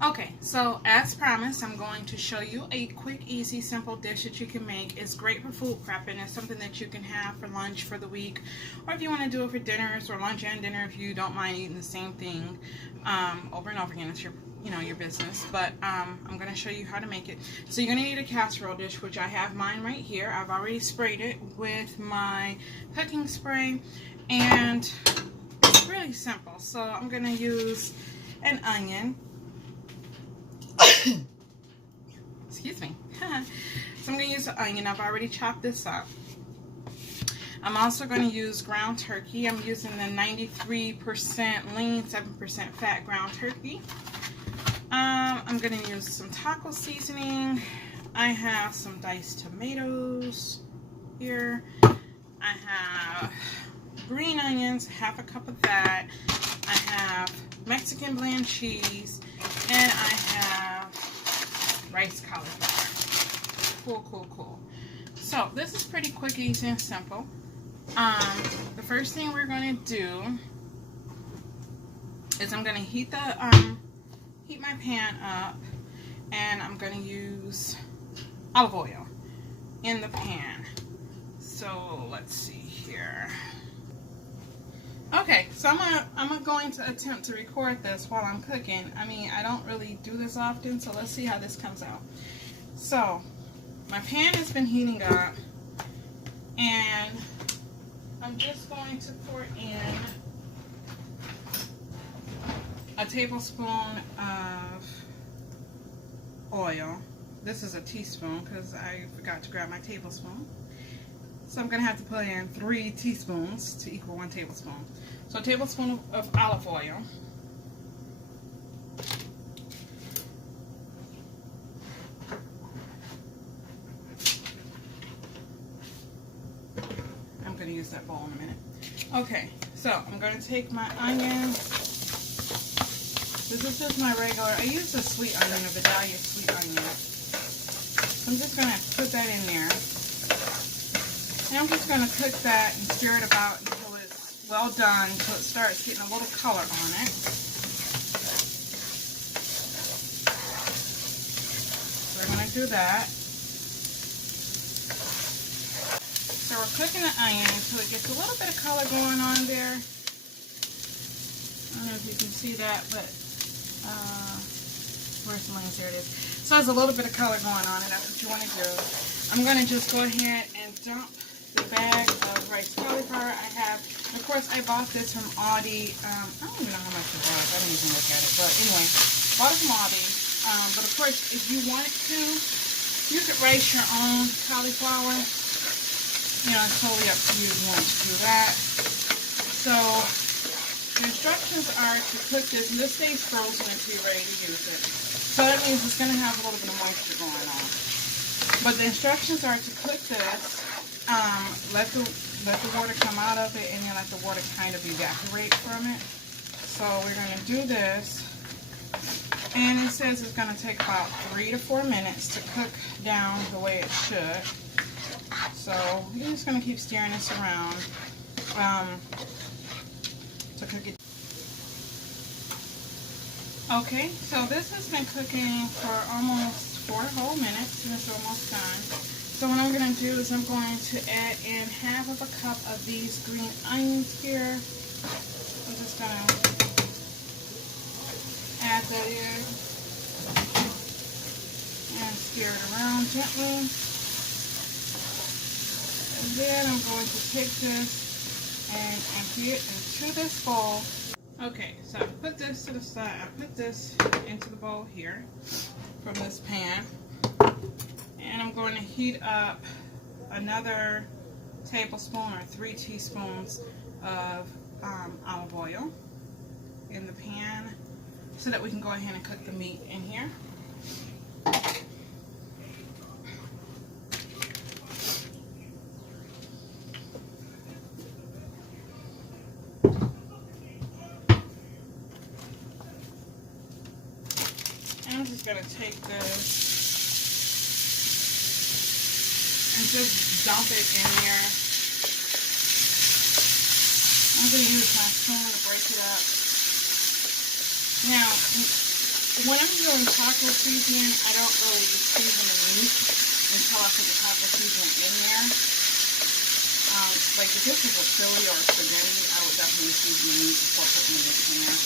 Okay, so as promised, I'm going to show you a quick, easy, simple dish that you can make. It's great for food prepping. It's something that you can have for lunch for the week, or if you want to do it for dinners or lunch and dinner, if you don't mind eating the same thing over and over again. It's your business. But I'm going to show you how to make it. So you're going to need a casserole dish, which I have mine right here. I've already sprayed it with my cooking spray, and it's really simple. So I'm going to use an onion. Excuse me. So I'm going to use the onion. I've already chopped this up. I'm also going to use ground turkey. I'm using the 93% lean, 7% fat ground turkey. I'm going to use some taco seasoning. I have some diced tomatoes here. I have green onions, half a cup of that. I have Mexican blend cheese, and I have rice cauliflower. Cool. So this is pretty quick, easy, and simple. The first thing we're going to do is I'm going to heat my pan up, and I'm going to use olive oil in the pan. So let's see here. Okay, so I'm going to attempt to record this while I'm cooking. I mean, I don't really do this often, so let's see how this comes out. So, my pan has been heating up, and I'm just going to pour in a tablespoon of oil. This is a teaspoon because I forgot to grab my tablespoon. So I'm going to have to put in 3 teaspoons to equal 1 tablespoon. So a tablespoon of olive oil. I'm going to use that bowl in a minute. Okay, so I'm going to take my onion. This is just my regular, I use a sweet onion, a Vidalia sweet onion. So I'm just going to put that in there. And I'm just going to cook that and stir it about until it's well done, until it starts getting a little color on it. So we're going to do that. So we're cooking the onion until it gets a little bit of color going on there. I don't know if you can see that, but where's the lens? There it is. So there's a little bit of color going on, and that's what you want to do. I'm going to just go ahead and dump the bag of rice cauliflower I have. And of course, I bought this from Aldi. I don't even know how much it was. I didn't even look at it. But anyway, bought it from Aldi. But of course, if you wanted to, you could rice your own cauliflower. You know, it's totally up to you if you want to do that. So the instructions are to cook this, and this stays frozen until you're ready to use it. So that means it's going to have a little bit of moisture going on. But the instructions are to cook this. Let the water come out of it, and then let the water kind of evaporate from it. So we're going to do this, and it says it's going to take about 3 to 4 minutes to cook down the way it should. So you're just going to keep stirring this around to cook it. Okay, so this has been cooking for almost 4 whole minutes, and it's almost done. So what I'm going to do is I'm going to add in half of a cup of these green onions here. I'm just going to add that in and stir it around gently. And then I'm going to take this and empty it into this bowl. Okay, so I put this to the side. I put this into the bowl here from this pan. And I'm going to heat up another tablespoon or 3 teaspoons of olive oil in the pan so that we can go ahead and cook the meat in here. And I'm just going to take this and just dump it in there. I'm going to use my spoon to break it up. Now, when I'm doing taco seasoning, I don't really season the meat until I put the taco seasoning in there. Like if this was a chili or a spaghetti, I would definitely season the meat before putting the meat in there.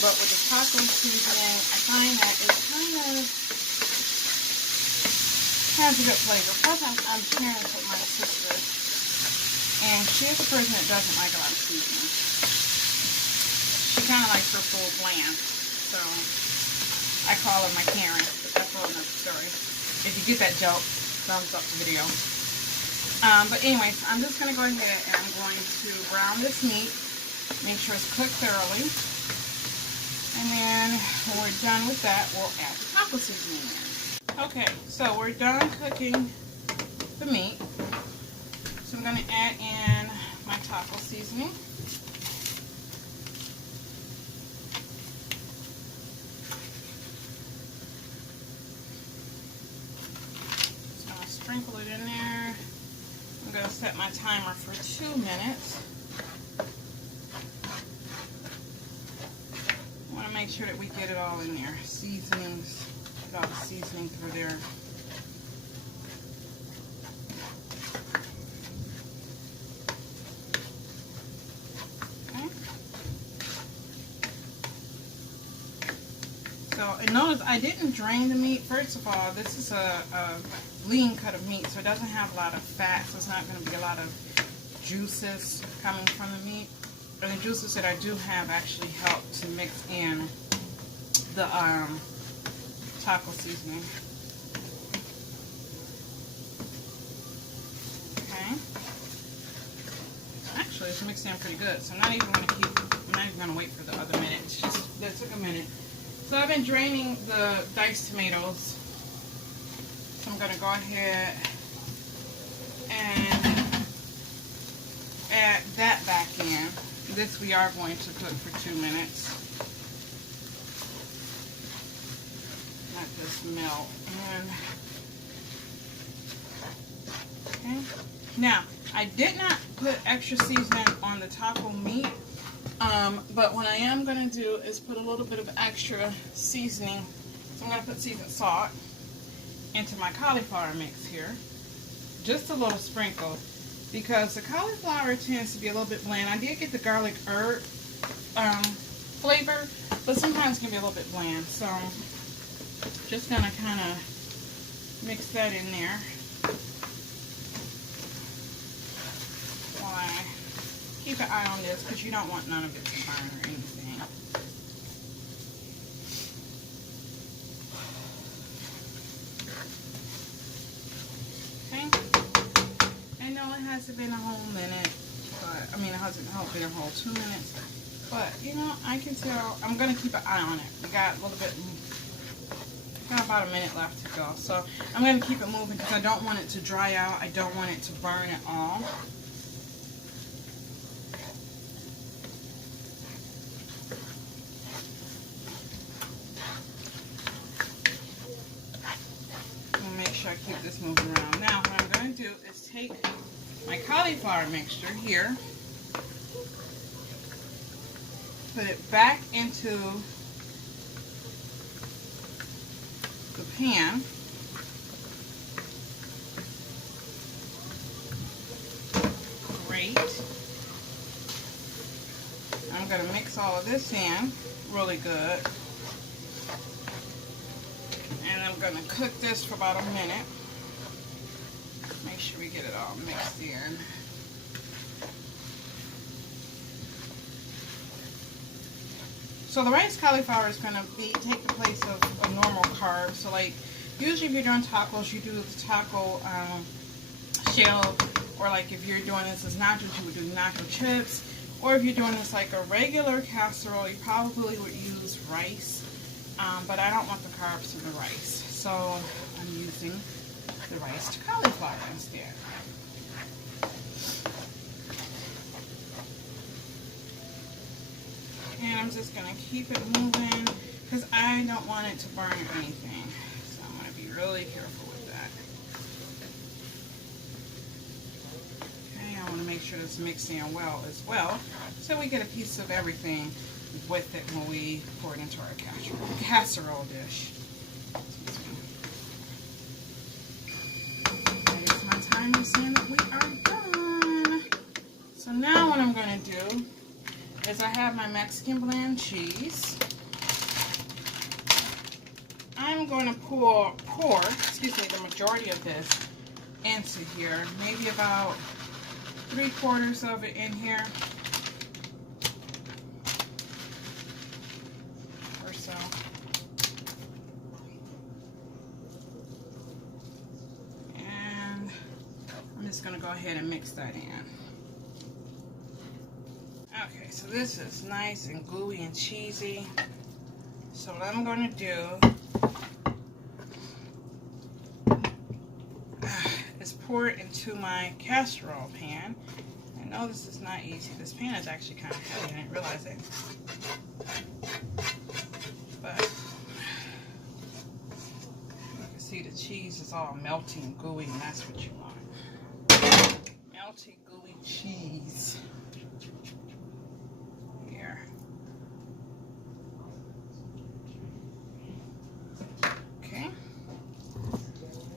But with the taco seasoning, I find that it kind of has a good flavor. Plus, I'm sharing it with my sister, and she is a person that doesn't like a lot of seasoning. She kind of likes her food bland, so I call her my Karen, but that's a whole nother story. If you get that joke, thumbs up the video. But anyways, I'm just going to go ahead and I'm going to brown this meat, make sure it's cooked thoroughly, and then when we're done with that, we'll add the taco seasoning in. Okay, so we're done cooking the meat, so I'm going to add in my taco seasoning. Sprinkle it in there. I'm going to set my timer for 2 minutes. I want to make sure that we get it all in there. Seasonings, get all the seasoning through there. Okay. So, and notice I didn't drain the meat. First of all, this is a lean cut of meat, so it doesn't have a lot of fat, so it's not going to be a lot of juices coming from the meat. And the juices that I do have actually help to mix in the taco seasoning. Okay. Actually, it's mixed in pretty good, so I'm not even going to wait for the other minute. It's just, that took a minute. So I've been draining the diced tomatoes. So I'm going to go ahead and add that back in. This we are going to cook for 2 minutes. Let this melt in. Okay. Now, I did not put extra seasoning on the taco meat, but what I am going to do is put a little bit of extra seasoning. So I'm going to put seasoned salt into my cauliflower mix here. Just a little sprinkle, because the cauliflower tends to be a little bit bland. I did get the garlic herb flavor, but sometimes it can be a little bit bland. So just gonna kind of mix that in there while I keep an eye on this, because you don't want none of it to burn or anything. It hasn't been a whole minute, but I mean, it hasn't been a whole 2 minutes, but you know, I can tell. I'm gonna keep an eye on it. We got a little bit, got about a minute left to go, so I'm gonna keep it moving because I don't want it to dry out. I don't want it to burn at all. I'll make sure I keep this moving around. Now, what I'm going to do is take my cauliflower mixture here, put it back into the pan, great. I'm going to mix all of this in really good, and I'm going to cook this for about a minute. Make sure we get it all mixed in. So the rice cauliflower is going to take the place of a normal carb. So like usually if you're doing tacos, you do the taco shell, or like if you're doing this as nachos, you would do nacho chips. Or if you're doing this like a regular casserole, you probably would use rice. But I don't want the carbs in the rice, so I'm using the rice to cauliflower instead. And I'm just going to keep it moving because I don't want it to burn or anything. So I'm going to be really careful with that. Okay, I want to make sure it's mixed in well as well, so we get a piece of everything. with it when we pour it into our casserole dish. That is my timer saying that we are done. So now what I'm going to do is I have my Mexican blend cheese. I'm going to pour the majority of this into here. Maybe about 3/4 of it in here. Or so. And I'm just going to go ahead and mix that in. Okay, so this is nice and gooey and cheesy. So what I'm going to do is pour it into my casserole pan. I know this is not easy. This pan is actually kind of heavy. I didn't realize it. But you can see the cheese is all melty and gooey, and that's what you want. Melty, gooey cheese. Here. Okay.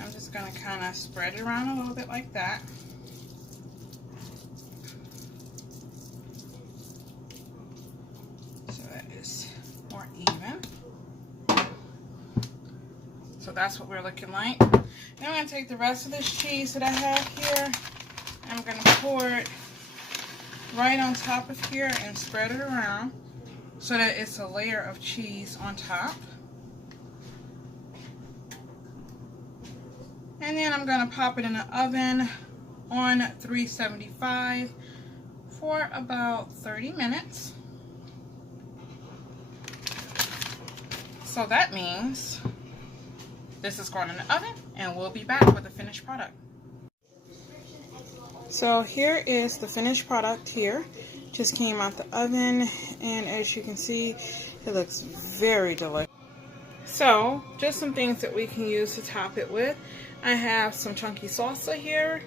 I'm just going to kind of spread it around a little bit like that. So that is more even. So that's what we're looking like. Then I'm going to take the rest of this cheese that I have here. I'm going to pour it right on top of here and spread it around so that it's a layer of cheese on top. And then I'm going to pop it in the oven on 375 for about 30 minutes. So that means this is going in the oven and we'll be back with the finished product. So here is the finished product here. Just came out the oven, and as you can see, it looks very delicious. So just some things that we can use to top it with. I have some chunky salsa here,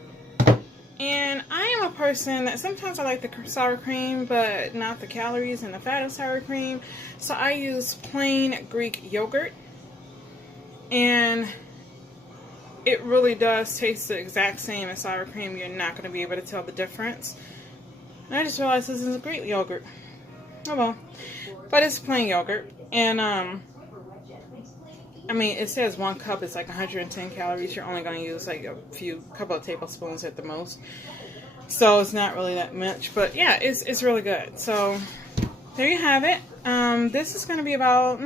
and I am a person that sometimes I like the sour cream, but not the calories and the fat of sour cream. So I use plain Greek yogurt, and it really does taste the exact same as sour cream. You're not going to be able to tell the difference. And I just realized this is a Greek yogurt. Oh well. But it's plain yogurt. And, I mean, it says 1 cup is like 110 calories. You're only going to use like a couple of tablespoons at the most. So it's not really that much. But yeah, it's really good. So there you have it. This is going to be about...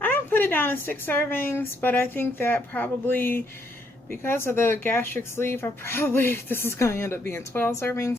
I don't put it down as 6 servings, but I think that probably because of the gastric sleeve, this is going to end up being 12 servings.